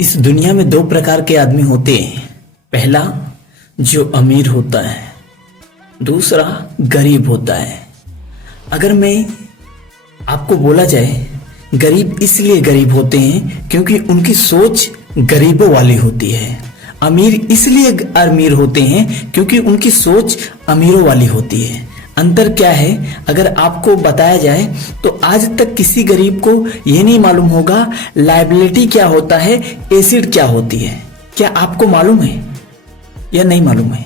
इस दुनिया में दो प्रकार के आदमी होते हैं। पहला जो अमीर होता है, दूसरा गरीब होता है। अगर मैं आपको बोला जाए गरीब इसलिए गरीब होते हैं क्योंकि उनकी सोच गरीबों वाली होती है, अमीर इसलिए अमीर होते हैं क्योंकि उनकी सोच अमीरों वाली होती है। अंतर क्या है अगर आपको बताया जाए तो आज तक किसी गरीब को यह नहीं मालूम होगा लायबिलिटी क्या होता है, एसिड क्या होती है। क्या आपको मालूम है या नहीं मालूम है?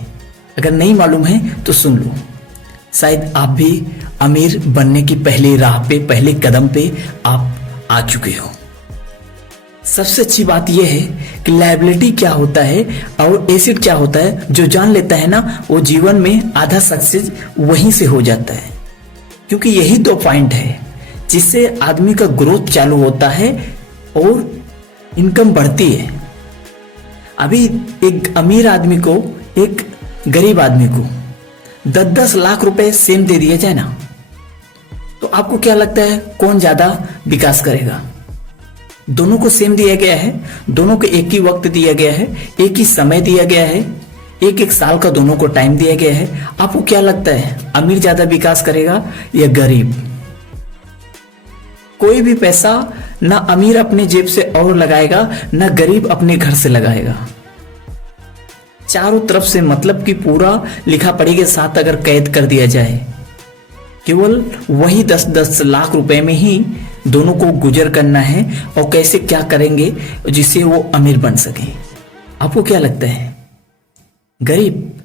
अगर नहीं मालूम है तो सुन लो, शायद आप भी अमीर बनने की पहली राह पे, पहले कदम पे आप आ चुके हो। सबसे अच्छी बात यह है कि लायबिलिटी क्या होता है और एसिड क्या होता है। जो जान लेता है ना वो जीवन में आधा सक्सेस वहीं से हो जाता है, क्योंकि यही दो पॉइंट है जिससे आदमी का ग्रोथ चालू होता है और इनकम बढ़ती है। अभी एक अमीर आदमी को एक गरीब आदमी को 10-10 लाख रुपए सेम दे दिया जाए ना, तो आपको क्या लगता है कौन ज्यादा विकास करेगा? दोनों को सेम दिया गया है, दोनों को एक ही वक्त दिया गया है, एक ही समय दिया गया है, एक एक साल का दोनों को टाइम दिया गया है। आपको क्या लगता है अमीर ज्यादा विकास करेगा या गरीब? कोई भी पैसा ना अमीर अपने जेब से और लगाएगा ना गरीब अपने घर से लगाएगा। चारों तरफ से मतलब कि पूरा लिखा पढ़ी के साथ अगर कैद कर दिया जाए, केवल वही 10-10 लाख रुपए में ही दोनों को गुजर करना है और कैसे क्या करेंगे जिससे वो अमीर बन सके। आपको क्या लगता है? गरीब,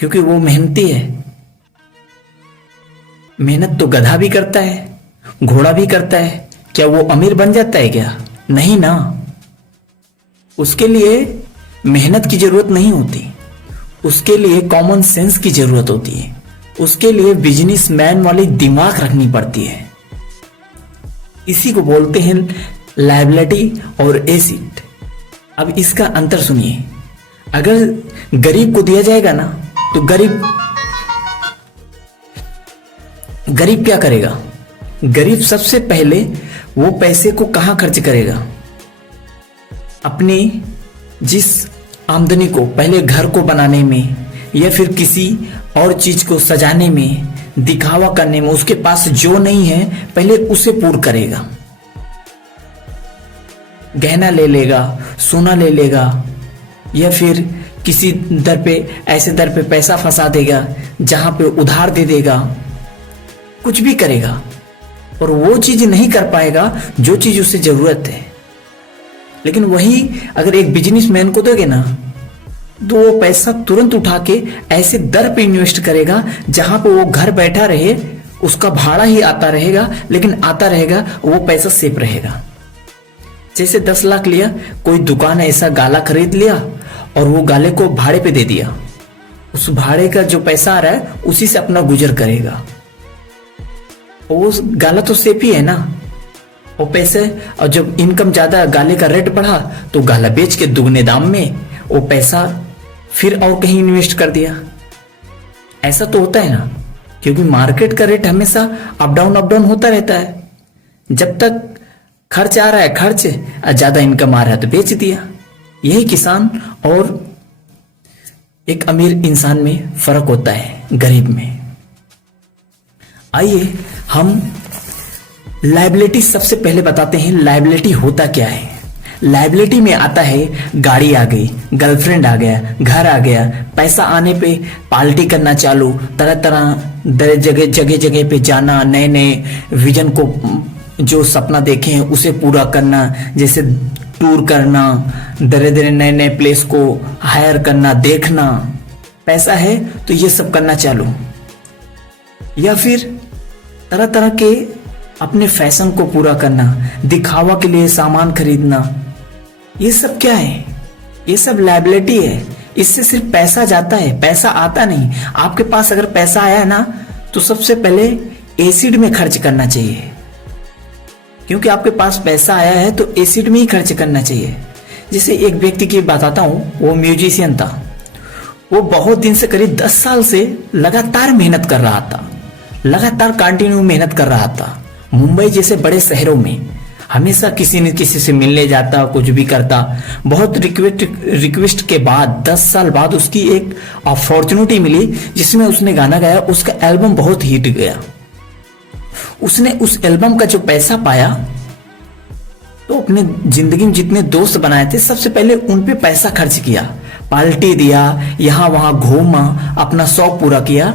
क्योंकि वो मेहनती है। मेहनत तो गधा भी करता है, घोड़ा भी करता है। क्या वो अमीर बन जाता है क्या? नहीं ना। उसके लिए मेहनत की जरूरत नहीं होती, उसके लिए कॉमन सेंस की जरूरत होती है, उसके लिए बिजनेसमैन वाली दिमाग रखनी पड़ती है। इसी को बोलते हैं लायबिलिटी और एसिड। अब इसका अंतर सुनिए। अगर गरीब को दिया जाएगा ना तो गरीब क्या करेगा? गरीब सबसे पहले वो पैसे को कहां खर्च करेगा? अपनी जिस आमदनी को पहले घर को बनाने में या फिर किसी और चीज को सजाने में, दिखावा करने में, उसके पास जो नहीं है पहले उसे पूर्ण करेगा। गहना ले लेगा, सोना ले लेगा या फिर किसी दर पे, ऐसे दर पे पैसा फंसा देगा जहां पे उधार दे देगा, कुछ भी करेगा और वो चीज नहीं कर पाएगा जो चीज उसे जरूरत है। लेकिन वही अगर एक बिजनेसमैन को दोगे ना तो वो पैसा तुरंत उठा के ऐसे दर पे इन्वेस्ट करेगा जहां पे वो घर बैठा रहे, उसका भाड़ा ही आता रहेगा, लेकिन आता रहेगा, वो पैसा सेफ रहेगा। जैसे 10 लाख लिया, कोई दुकान ऐसा गाला खरीद लिया और वो गाले को भाड़े पे दे दिया, उस भाड़े का जो पैसा आ रहा है उसी से अपना गुजर करेगा। वो गाला तो सेफ ही है ना। वो पैसे, और जब इनकम ज्यादा, गाले का रेट बढ़ा तो गाला बेच के दुगने दाम में वो पैसा फिर और कहीं इन्वेस्ट कर दिया। ऐसा तो होता है ना, क्योंकि मार्केट का रेट हमेशा अप डाउन होता रहता है। जब तक खर्च आ रहा है खर्च, ज्यादा इनकम आ रहा है तो बेच दिया। यही किसान और एक अमीर इंसान में फर्क होता है, गरीब में। आइए हम लायबिलिटी सबसे पहले बताते हैं। लायबिलिटी होता क्या है? लायबिलिटी में आता है गाड़ी आ गई, गर्लफ्रेंड आ गया, घर आ गया, पैसा आने पे पार्टी करना चालू, तरह तरह जगह पे जाना, नए नए विजन को, जो सपना देखे हैं उसे पूरा करना, जैसे टूर करना, धीरे नए नए प्लेस को हायर करना, देखना। पैसा है तो ये सब करना चालू। या फिर तरह तरह के अपने फैशन को पूरा करना, दिखावा के लिए सामान खरीदना। ये सब क्या है? ये सब लायबिलिटी है। इससे सिर्फ पैसा जाता है, पैसा आता नहीं। आपके पास अगर पैसा आया है ना तो सबसे पहले एसिड में खर्च करना चाहिए, क्योंकि आपके पास पैसा आया है तो एसिड में ही खर्च करना चाहिए। जैसे एक व्यक्ति की बताता हूं, वो म्यूजिशियन था। वो बहुत दिन से, करीब 10 साल से लगातार मेहनत कर रहा था, लगातार कंटिन्यू मेहनत कर रहा था। मुंबई जैसे बड़े शहरों में हमेशा किसी न किसी से मिलने जाता, कुछ भी करता। बहुत रिक्वेस्ट के बाद 10 साल बाद उसकी एक अपॉर्चुनिटी मिली जिसमें उसने गाना गाया, उसका एल्बम बहुत हिट गया। उसने उस एल्बम का जो पैसा पाया तो अपने जिंदगी में जितने दोस्त बनाए थे सबसे पहले उन पे पैसा खर्च किया, पार्टी दिया, यहां वहां घूमा, अपना शौक पूरा किया।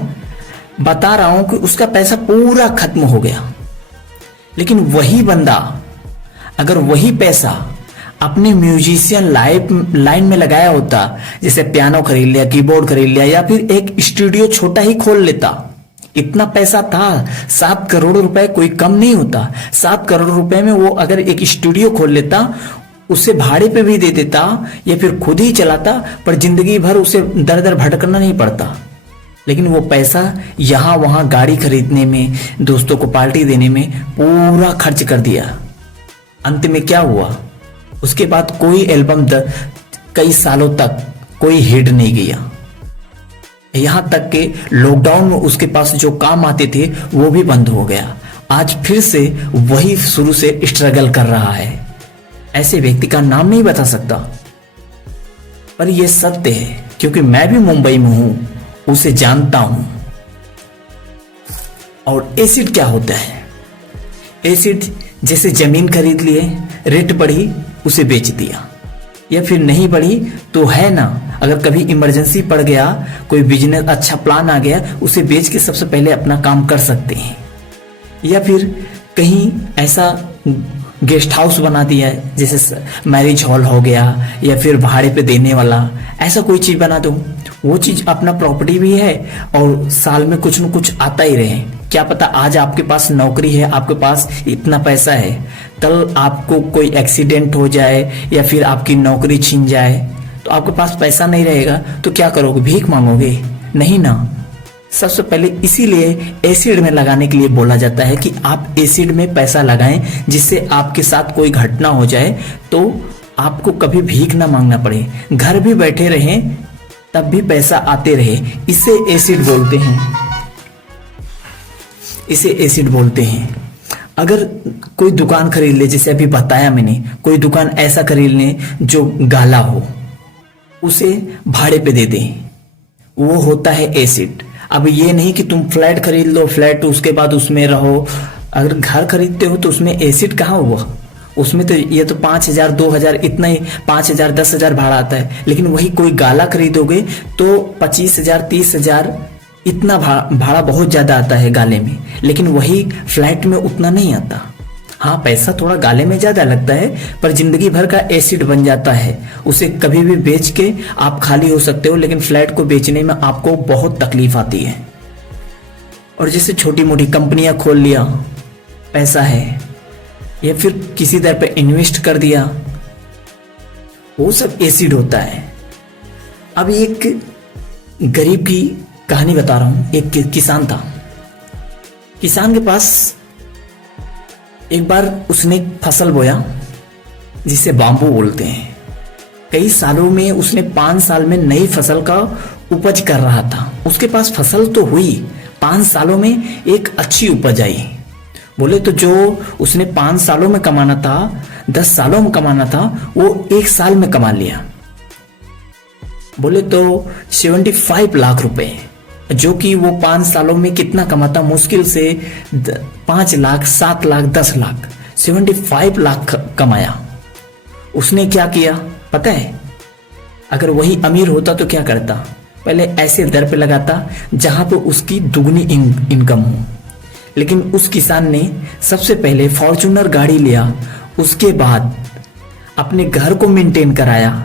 बता रहा हूं कि उसका पैसा पूरा खत्म हो गया। लेकिन वही बंदा अगर वही पैसा अपने म्यूजिशियन लाइन में लगाया होता, जैसे पियानो खरीद लिया, कीबोर्ड खरीद लिया, या फिर एक स्टूडियो छोटा ही खोल लेता, इतना पैसा था। 7 करोड़ रुपए कोई कम नहीं होता। 7 करोड़ रुपए में वो अगर एक स्टूडियो खोल लेता, उसे भाड़े पे भी दे देता या फिर खुद ही चलाता, पर जिंदगी भर उसे दर दर भटकना नहीं पड़ता। लेकिन वो पैसा यहां वहां गाड़ी खरीदने में, दोस्तों को पार्टी देने में पूरा खर्च कर दिया। अंत में क्या हुआ? उसके बाद कोई एल्बम कई सालों तक कोई हिट नहीं गया। यहां तक कि लॉकडाउन में उसके पास जो काम आते थे वो भी बंद हो गया। आज फिर से वही शुरू से स्ट्रगल कर रहा है। ऐसे व्यक्ति का नाम नहीं बता सकता, पर यह सत्य है क्योंकि मैं भी मुंबई में हूं, उसे जानता हूं। और एसिड क्या होता है? एसिड जैसे जमीन खरीद लिए, रेट बढ़ी, उसे बेच दिया, या फिर नहीं बढ़ी तो है ना, अगर कभी इमरजेंसी पड़ गया, कोई बिजनेस अच्छा प्लान आ गया, उसे बेच के सबसे पहले अपना काम कर सकते हैं। या फिर कहीं ऐसा गेस्ट हाउस बना दिया है, जैसे मैरिज हॉल हो गया, या फिर भाड़े पे देने वाला, ऐसा कोई चीज बना दो। वो चीज अपना प्रॉपर्टी भी है और साल में कुछ न कुछ आता ही रहे। क्या पता आज आपके पास नौकरी है, आपके पास इतना पैसा है, कल आपको कोई एक्सीडेंट हो जाए या फिर आपकी नौकरी छीन जाए तो आपके पास पैसा नहीं रहेगा तो क्या करोगे? भीख मांगोगे? नहीं ना। सबसे पहले इसीलिए एसिड में लगाने के लिए बोला जाता है कि आप एसिड में पैसा लगाएं, जिससे आपके साथ कोई घटना हो जाए तो आपको कभी भीख ना मांगना पड़े, घर भी बैठे रहें तब भी पैसा आते रहे। इसे एसिड बोलते हैं, इसे एसिड बोलते हैं। अगर कोई दुकान खरीद ले, जैसे अभी बताया मैंने, कोई दुकान ऐसा खरीद ले जो गाला हो, उसे भाड़े पे दे दें, वो होता है एसिड। अब ये नहीं कि तुम फ्लैट खरीद लो, फ्लैट उसके बाद उसमें रहो। अगर घर खरीदते हो तो उसमें एसिड कहाँ हुआ? उसमें तो ये तो 5,000 2,000 इतना ही, 5,000 10,000 भाड़ा आता है। लेकिन वही कोई गाला खरीदोगे तो 25,000 30,000 इतना भाड़ा बहुत ज्यादा आता है गाले में। लेकिन वही फ्लैट में उतना नहीं आता। हाँ, पैसा थोड़ा गाले में ज्यादा लगता है, पर जिंदगी भर का एसिड बन जाता है। उसे कभी भी बेच के आप खाली हो सकते हो, लेकिन फ्लैट को बेचने में आपको बहुत तकलीफ आती है। और जैसे छोटी मोटी कंपनियां खोल लिया, पैसा है, या फिर किसी तरह पे इन्वेस्ट कर दिया, वो सब एसिड होता है। अब एक गरीब की कहानी बता रहा हूं। एक किसान था। किसान के पास एक बार उसने फसल बोया, जिसे बांबू बोलते हैं। कई सालों में उसने 5 साल में नई फसल का उपज कर रहा था। उसके पास फसल तो हुई, 5 सालों में एक अच्छी उपज आई। बोले तो जो उसने 5 सालों में कमाना था, 10 सालों में कमाना था, वो 1 साल में कमा लिया। बोले तो 75 लाख रुपए, जो कि वो 5 सालों में कितना कमाता? मुश्किल से 5 लाख 7 लाख 10 लाख 75 लाख कमाया। उसने क्या किया पता है? अगर वही अमीर होता तो क्या करता? पहले ऐसे दर पे लगाता जहां पे उसकी दुगनी इनकम हो। लेकिन उस किसान ने सबसे पहले फॉर्च्यूनर गाड़ी लिया, उसके बाद अपने घर को मेंटेन कराया।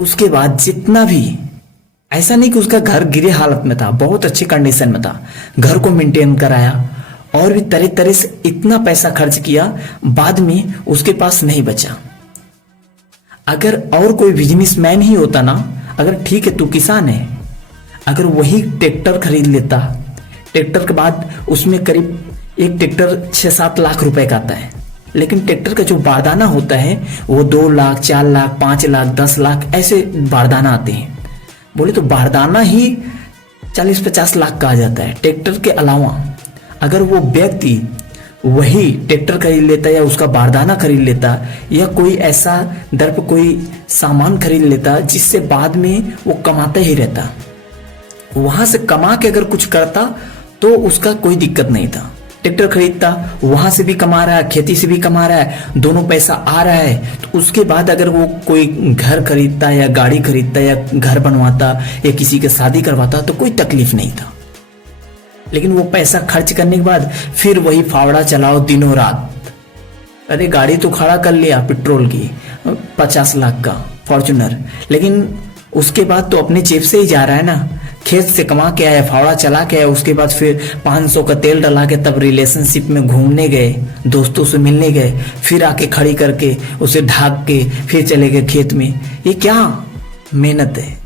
उसके बाद जितना भी, ऐसा नहीं कि उसका घर गिरे हालत में था, बहुत अच्छी कंडीशन में था, घर को मेंटेन कराया और भी तरह तरह से इतना पैसा खर्च किया, बाद में उसके पास नहीं बचा। अगर और कोई बिजनेसमैन ही होता ना, अगर ठीक है तू किसान है, अगर वही ट्रैक्टर खरीद लेता, ट्रैक्टर के बाद उसमें करीब एक ट्रैक्टर 6-7 लाख रुपए का आता है, लेकिन ट्रैक्टर का जो बारदाना होता है वो 2 लाख 4 लाख 5 लाख 10 लाख ऐसे बारदाना आते हैं। बोले तो बारदाना ही 40-50 लाख का आ जाता है। ट्रैक्टर के अलावा अगर वो व्यक्ति वही ट्रैक्टर खरीद लेता या उसका बारदाना खरीद लेता या कोई ऐसा दर पर कोई सामान खरीद लेता जिससे बाद में वो कमाता ही रहता। वहां से कमा के अगर कुछ करता तो उसका कोई दिक्कत नहीं था। ट्रैक्टर खरीदता, वहां से भी कमा रहा है, खेती से भी कमा रहा है, दोनों पैसा आ रहा है। तो उसके बाद अगर वो कोई घर खरीदता या गाड़ी खरीदता या घर बनवाता या किसी की शादी करवाता तो कोई तकलीफ नहीं था। लेकिन वो पैसा खर्च करने के बाद फिर वही फावड़ा चलाओ दिनों रात। अरे गाड़ी तो खड़ा कर लिया पेट्रोल की 50 लाख का फॉर्च्यूनर, लेकिन उसके बाद तो अपने जेब से ही जा रहा है ना। खेत से कमा के आया, फावड़ा चला के आया, उसके बाद फिर 500 का तेल डला के तब रिलेशनशिप में घूमने गए, दोस्तों से मिलने गए, फिर आके खड़ी करके उसे ढाक के फिर चले गए खेत में। ये क्या मेहनत है?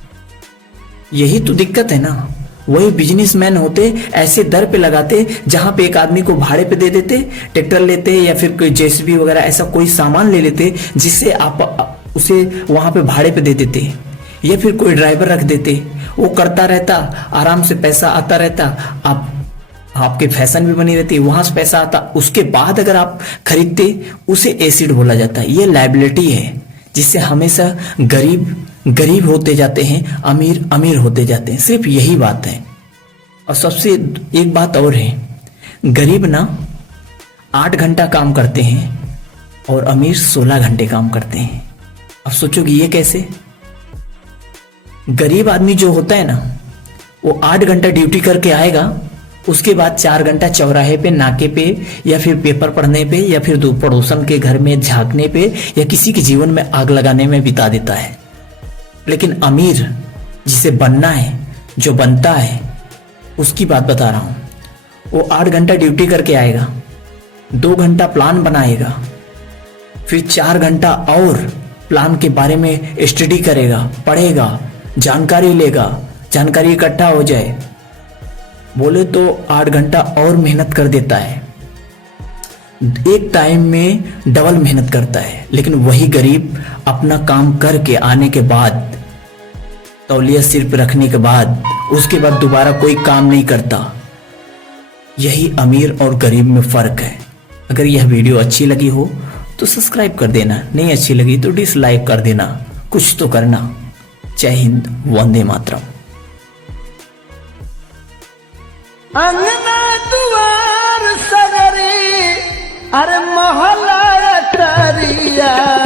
यही तो दिक्कत है ना। वही बिजनेसमैन होते ऐसे दर पे लगाते जहां पे एक आदमी को भाड़े पे दे देते, ट्रैक्टर लेते या फिर कोई जेसीबी वगैरह ऐसा कोई सामान ले लेते जिससे आप उसे वहां पे भाड़े पे दे देते, या फिर कोई ड्राइवर रख देते, वो करता रहता, आराम से पैसा आता रहता, आपके फैशन भी बनी रहती, वहां से पैसा आता। उसके बाद अगर आप खरीदते उसे एसिड बोला जाता है। ये लायबिलिटी है जिससे हमेशा गरीब गरीब होते जाते हैं, अमीर अमीर होते जाते हैं। सिर्फ यही बात है। और सबसे एक बात और है, गरीब ना 8 घंटा काम करते हैं और अमीर 16 घंटे काम करते हैं। अब सोचो कि ये कैसे? गरीब आदमी जो होता है ना वो 8 घंटा ड्यूटी करके आएगा, उसके बाद 4 घंटा चौराहे पे, नाके पे या फिर पेपर पढ़ने पे या फिर दो पड़ोसन के घर में झांकने पे या किसी के जीवन में आग लगाने में बिता देता है। लेकिन अमीर जिसे बनना है, जो बनता है, उसकी बात बता रहा हूं। वो 8 घंटा ड्यूटी करके आएगा, 2 घंटा प्लान बनाएगा, फिर 4 घंटा और प्लान के बारे में स्टडी करेगा, पढ़ेगा, जानकारी लेगा, जानकारी इकट्ठा हो जाए, बोले तो 8 घंटा और मेहनत कर देता है। एक टाइम में डबल मेहनत करता है। लेकिन वही गरीब अपना काम करके आने के बाद, तौलिया सिर पर रखने के बाद, उसके बाद दोबारा कोई काम नहीं करता। यही अमीर और गरीब में फर्क है। अगर यह वीडियो अच्छी लगी हो तो सब्सक्राइब कर देना, नहीं अच्छी लगी तो डिसलाइक कर देना, कुछ तो करना। जय हिंद, वंदे मातरम। अंगना दुआर सगरी, अरे मोहल्ला टरिया।